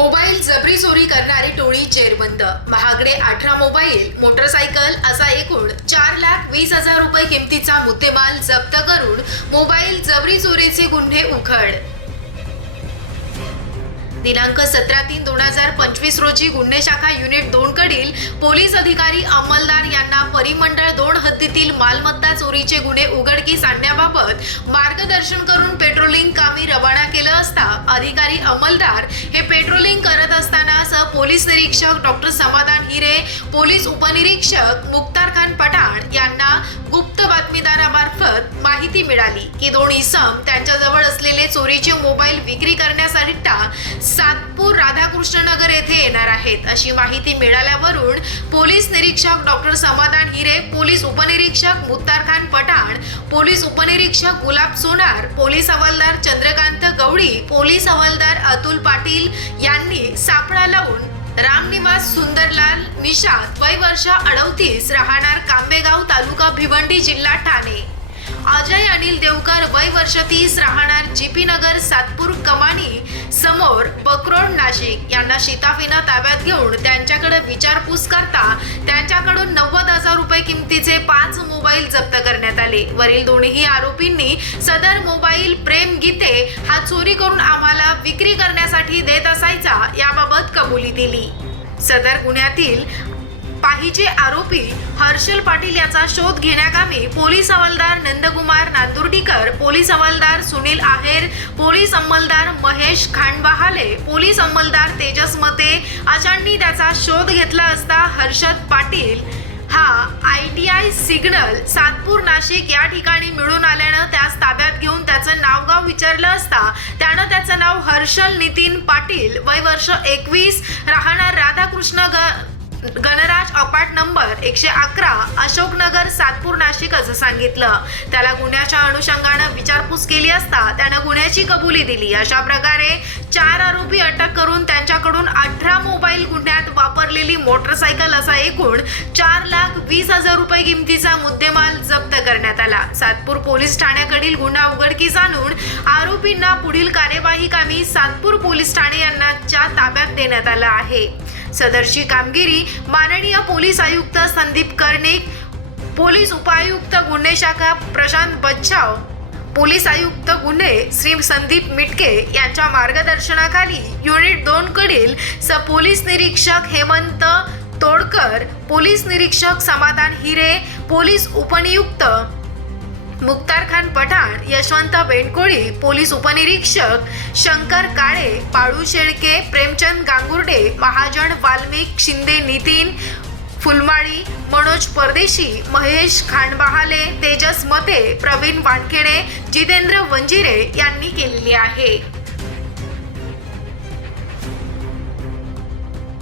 Mobile जबरी चोरी करणारी टोळी जेरबंद. महागडे अठरा मोबाईल मोटरसायकल असा एकूण चार लाख वीस हजार रुपये किमतीचा मुद्देमाल जप्त करून मोबाईल जबरी चोरीचे गुन्हे उघड. दिनांक सतरा तीन दोन हजार पंचवीस रोजी गुन्हे शाखा युनिट दोन कडील पोलीस अधिकारी अंमलदार यांना परिमंडळ दोन हद्दीतील मालमत्ता चोरीचे गुन्हे उघडकीस आणण्याबाबत मार्गदर्शन करून पेट्रोलिंग कामी रवाना केलं असता अधिकारी अंमलदार हे पेट्रोलिंग करत असताना सह पोलीस निरीक्षक डॉक्टर समाधान हिरे पोलीस उपनिरीक्षक मुक्तार खान पठाण यांना गुप्त बातमीदारामार्फत माहिती मिळाली की दोन इसम त्यांच्याजवळ असलेले चोरीचे मोबाईल विक्री करण्यासाठी सातपूर राधाकृष्णनगर येथे येणार आहेत. अशी माहिती मिळाल्यावरून पोलीस निरीक्षक डॉक्टर समाधान हिरे पोलीस उपनिरीक्षक मुक्तार खान पठाण पोलीस उपनिरीक्षक गुलाब सोनार पोलीस हवालदार चंद्रकांत गवळी पोलीस हवालदार अतुल पाटील यांनी सापळा लावून रामनिवास सुंदरलाल निषाद वय वर्ष अडवतीस राहणार कांबेगाव तालुका भिवंडी जिल्हा ठाणे. अजय अनिल देवकर वय वर्ष तीस राहणार जीपी नगर सातपूर कमानी समोर बकरोड नाशिक. यांना शिताफीनं ताब्यात घेऊन त्यांच्याकडे विचारपूस करता त्यांच्याकडून नव्वद हजार रुपये किमतीचे पाच मोबाईल जप्त करण्यात आले. वरील दोन्ही आरोपींनी सदर मोबाईल प्रेम गीते हा चोरी करून आम्हाला विक्री करण्यासाठी देत असायचा याबाबत कबुली दिली. सदर गुन्ह्यातील पाहिजे आरोपी हर्षल पाटील याचा शोध घेण्याकामी पोलीस हवालदार नंदकुमार नांदुर्डीकर पोलीस हवालदार सुनील आहेर पोलीस अंमलदार महेश खांडबहाले पोलीस अंमलदार तेजस मते अशांनी त्याचा शोध घेतला असता हर्षद पाटील. हा I T I signal Satpur Nashik या ठिकाणी मिळून आल्यानं त्यास ताब्यात घेऊन त्याचं नावगाव विचारलं असता त्यानं त्याचं नाव हर्षल नितीन पाटील. वय वर्ष एकवीस. राहणार राधाकृष्ण ग गणराज अपार्ट नंबर एकशे अकरा अशोकनगर सातपूर नाशिक असं सांगितलं. त्याला गुन्ह्याच्या अनुषंगानं विचारपूस केली असता त्यानं गुन्ह्याची कबुली दिली. अशा प्रकारे चार आरोपी अटक करून त्यांच्याकडून अठरा मोबाईल गुन्ह्यात वापरलेली मोटरसायकल असा एकूण चार लाख वीस हजार रुपये किमतीचा मुद्देमाल जप्त करण्यात आला. सातपूर पोलीस ठाण्याकडील गुन्हा उघडकीस आणून आरोपींना पुढील कार्यवाही कामी सातपूर पोलीस ठाणे यांनाच्या ताब्यात देण्यात आलं आहे. सदरची कामगिरी माननीय पोलीस आयुक्त संदीप कर्णिक पोलीस उपायुक्त गुन्हे शाखा प्रशांत बच्छाव पोलीस आयुक्त गुन्हे श्री संदीप मिटके यांच्या मार्गदर्शनाखाली युनिट दोन कडील स पोलीस निरीक्षक हेमंत तोडकर पोलीस निरीक्षक समाधान हिरे पोलीस उपनियुक्त मुक्तार खान पठाण यशवंत बेंडकोळी पोलीस उपनिरीक्षक शंकर काळे पाळू शेळके प्रेमचंद गांगुर्डे महाजन वाल्मिक शिंदे नितीन फुलमाळी मनोज परदेशी महेश खांडबहाले तेजस मते प्रवीण वानखेडे जितेंद्र वंजिरे यांनी केलेली आहे.